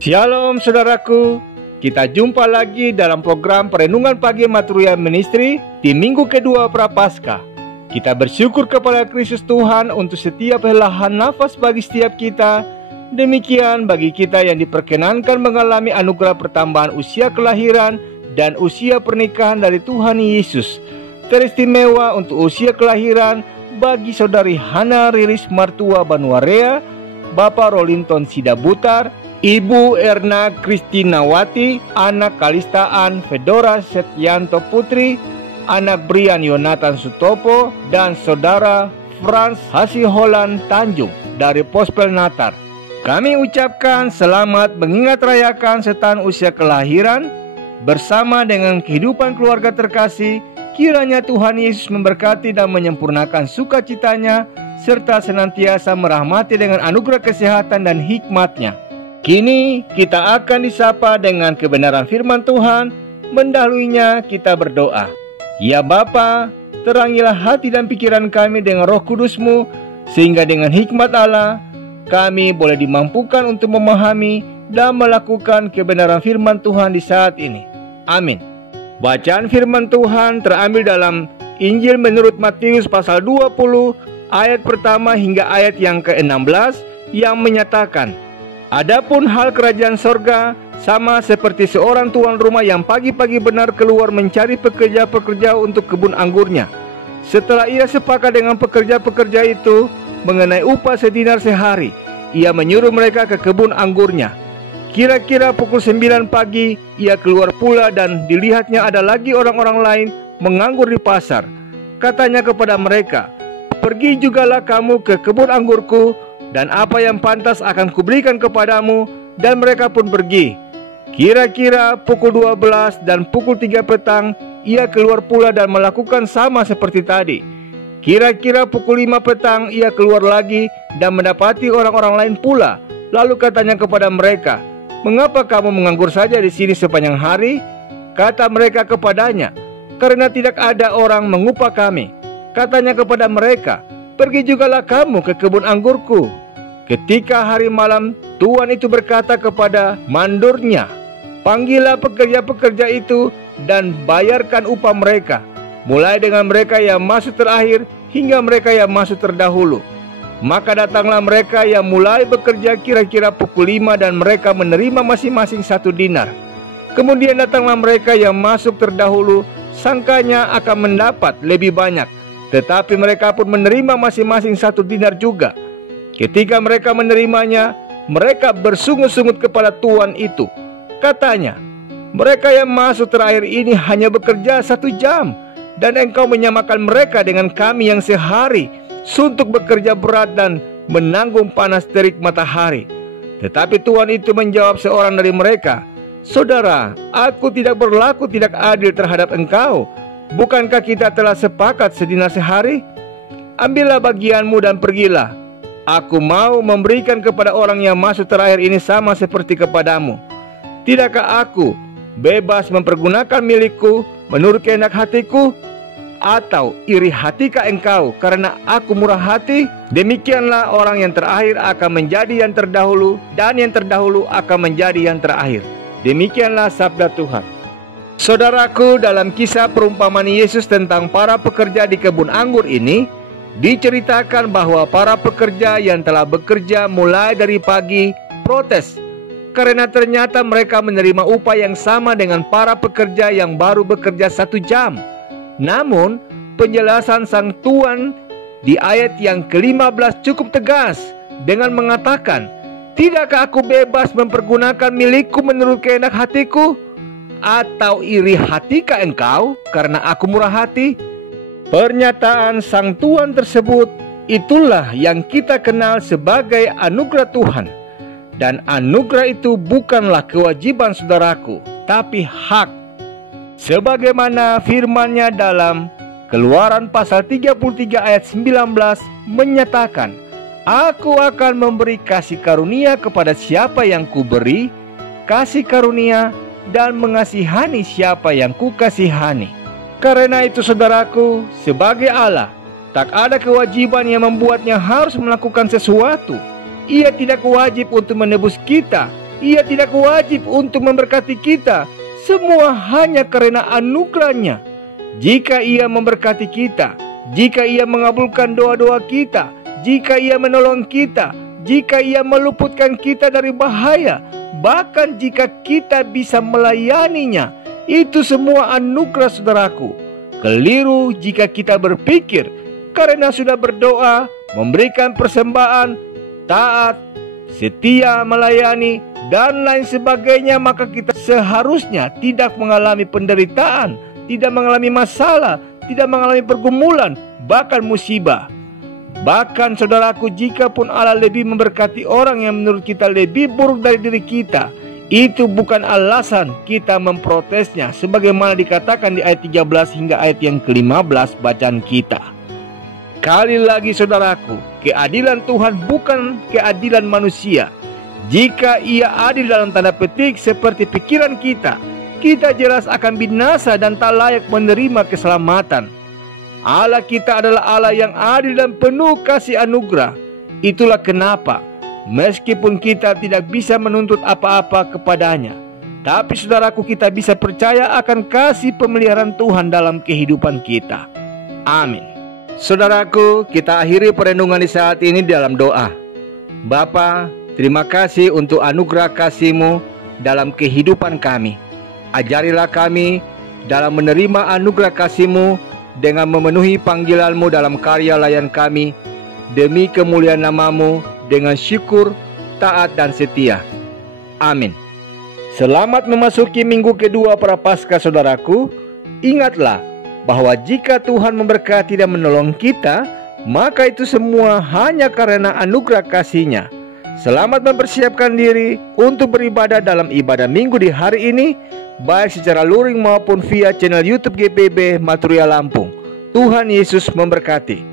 Shalom saudaraku, kita jumpa lagi dalam program Perenungan Pagi Maturia Ministry di minggu kedua Prapaskah. Kita bersyukur kepada Kristus Tuhan untuk setiap helahan nafas bagi setiap kita. Demikian bagi kita yang diperkenankan mengalami anugerah pertambahan usia kelahiran dan usia pernikahan dari Tuhan Yesus. Teristimewa untuk usia kelahiran bagi saudari Hana Riris Martua Banuarea, Bapak Rolinton Sidabutar, Ibu Erna Kristinawati, anak Kalistaan Fedora Setyanto Putri, anak Brian Yonatan Sutopo, dan saudara Frans Hasiholan Tanjung dari Pospel Natar. Kami ucapkan selamat mengingat rayakan setan usia kelahiran bersama dengan kehidupan keluarga terkasih. Kiranya Tuhan Yesus memberkati dan menyempurnakan sukacitanya serta senantiasa merahmati dengan anugerah kesehatan dan hikmat-Nya. Kini kita akan disapa dengan kebenaran firman Tuhan. Mendahulunya kita berdoa. Ya Bapa, terangilah hati dan pikiran kami dengan Roh Kudus-Mu, sehingga dengan hikmat Allah kami boleh dimampukan untuk memahami dan melakukan kebenaran firman Tuhan di saat ini. Amin. Bacaan firman Tuhan terambil dalam Injil menurut Matius pasal 20 ayat pertama hingga ayat yang ke-16 yang menyatakan, "Adapun hal kerajaan sorga sama seperti seorang tuan rumah yang pagi-pagi benar keluar mencari pekerja-pekerja untuk kebun anggurnya. Setelah ia sepakat dengan pekerja-pekerja itu mengenai upah sedinar sehari, ia menyuruh mereka ke kebun anggurnya. Kira-kira pukul 9 pagi ia keluar pula dan dilihatnya ada lagi orang-orang lain menganggur di pasar. Katanya kepada mereka, 'Pergi jugalah kamu ke kebun anggurku, dan apa yang pantas akan kuberikan kepadamu,' dan mereka pun pergi. Kira-kira pukul 12 dan pukul 3 petang ia keluar pula dan melakukan sama seperti tadi. Kira-kira pukul 5 petang ia keluar lagi dan mendapati orang-orang lain pula. Lalu katanya kepada mereka, 'Mengapa kamu menganggur saja di sini sepanjang hari?' Kata mereka kepadanya, 'Karena tidak ada orang mengupah kami.' Katanya kepada mereka, 'Pergi jugalah kamu ke kebun anggurku.' Ketika hari malam, tuan itu berkata kepada mandornya, 'Panggillah pekerja-pekerja itu dan bayarkan upah mereka, mulai dengan mereka yang masuk terakhir hingga mereka yang masuk terdahulu.' Maka datanglah mereka yang mulai bekerja kira-kira pukul 5 dan mereka menerima masing-masing 1 dinar. Kemudian datanglah mereka yang masuk terdahulu, sangkanya akan mendapat lebih banyak, tetapi mereka pun menerima masing-masing 1 dinar juga. Ketika mereka menerimanya, mereka bersungut-sungut kepada tuan itu. Katanya, 'Mereka yang masuk terakhir ini hanya bekerja 1 jam, dan engkau menyamakan mereka dengan kami yang sehari suntuk bekerja berat dan menanggung panas terik matahari.' Tetapi tuan itu menjawab seorang dari mereka, 'Saudara, aku tidak berlaku tidak adil terhadap engkau. Bukankah kita telah sepakat sedinar sehari? Ambillah bagianmu dan pergilah. Aku mau memberikan kepada orang yang masuk terakhir ini sama seperti kepadamu. Tidakkah aku bebas mempergunakan milikku menurut kehendak hatiku? Atau iri hatikah engkau karena aku murah hati?' Demikianlah orang yang terakhir akan menjadi yang terdahulu, dan yang terdahulu akan menjadi yang terakhir." Demikianlah sabda Tuhan. Saudaraku, dalam kisah perumpamaan Yesus tentang para pekerja di kebun anggur ini, diceritakan bahwa para pekerja yang telah bekerja mulai dari pagi protes karena ternyata mereka menerima upah yang sama dengan para pekerja yang baru bekerja 1 jam. Namun, penjelasan sang tuan di ayat yang ke-15 cukup tegas dengan mengatakan, "Tidakkah aku bebas mempergunakan milikku menurut kehendak hatiku? Atau iri hatikah engkau karena aku murah hati?" Pernyataan sang tuan tersebut itulah yang kita kenal sebagai anugerah Tuhan. Dan anugerah itu bukanlah kewajiban saudaraku, tapi hak. Sebagaimana firman-Nya dalam Keluaran pasal 33 ayat 19 menyatakan, "Aku akan memberi kasih karunia kepada siapa yang kuberi kasih karunia, dan mengasihani siapa yang kukasihani." Karena itu saudaraku, sebagai Allah, tak ada kewajiban yang membuatnya harus melakukan sesuatu. Ia tidak wajib untuk menebus kita, Ia tidak wajib untuk memberkati kita. Semua hanya karena anugerah-Nya. Jika Ia memberkati kita, jika Ia mengabulkan doa-doa kita, jika Ia menolong kita, jika Ia meluputkan kita dari bahaya, bahkan jika kita bisa melayani-Nya, itu semua anugerah, saudaraku. Keliru jika kita berpikir karena sudah berdoa, memberikan persembahan, taat, setia melayani, dan lain sebagainya, maka kita seharusnya tidak mengalami penderitaan, tidak mengalami masalah, tidak mengalami pergumulan, bahkan musibah. Bahkan saudaraku, jika pun Allah lebih memberkati orang yang menurut kita lebih buruk dari diri kita, itu bukan alasan kita memprotesnya, sebagaimana dikatakan di ayat 13 hingga ayat yang ke-15 bacaan kita. Sekali lagi saudaraku, keadilan Tuhan bukan keadilan manusia. Jika Ia adil dalam tanda petik seperti pikiran kita, kita jelas akan binasa dan tak layak menerima keselamatan. Allah kita adalah Allah yang adil dan penuh kasih anugerah. Itulah kenapa meskipun kita tidak bisa menuntut apa-apa kepadanya, tapi saudaraku, kita bisa percaya akan kasih pemeliharaan Tuhan dalam kehidupan kita. Amin. Saudaraku, kita akhiri perenungan di saat ini dalam doa. Bapa, terima kasih untuk anugerah kasih-Mu dalam kehidupan kami. Ajarilah kami dalam menerima anugerah kasih-Mu dengan memenuhi panggilan-Mu dalam karya layan kami, demi kemuliaan nama-Mu, dengan syukur, taat, dan setia. Amin. Selamat memasuki minggu kedua Prapaskah, saudaraku. Ingatlah bahwa jika Tuhan memberkati dan menolong kita, maka itu semua hanya karena anugerah kasih-Nya. Selamat mempersiapkan diri untuk beribadah dalam ibadah minggu di hari ini, baik secara luring maupun via channel YouTube GPIB Maturia Lampung. Tuhan Yesus memberkati.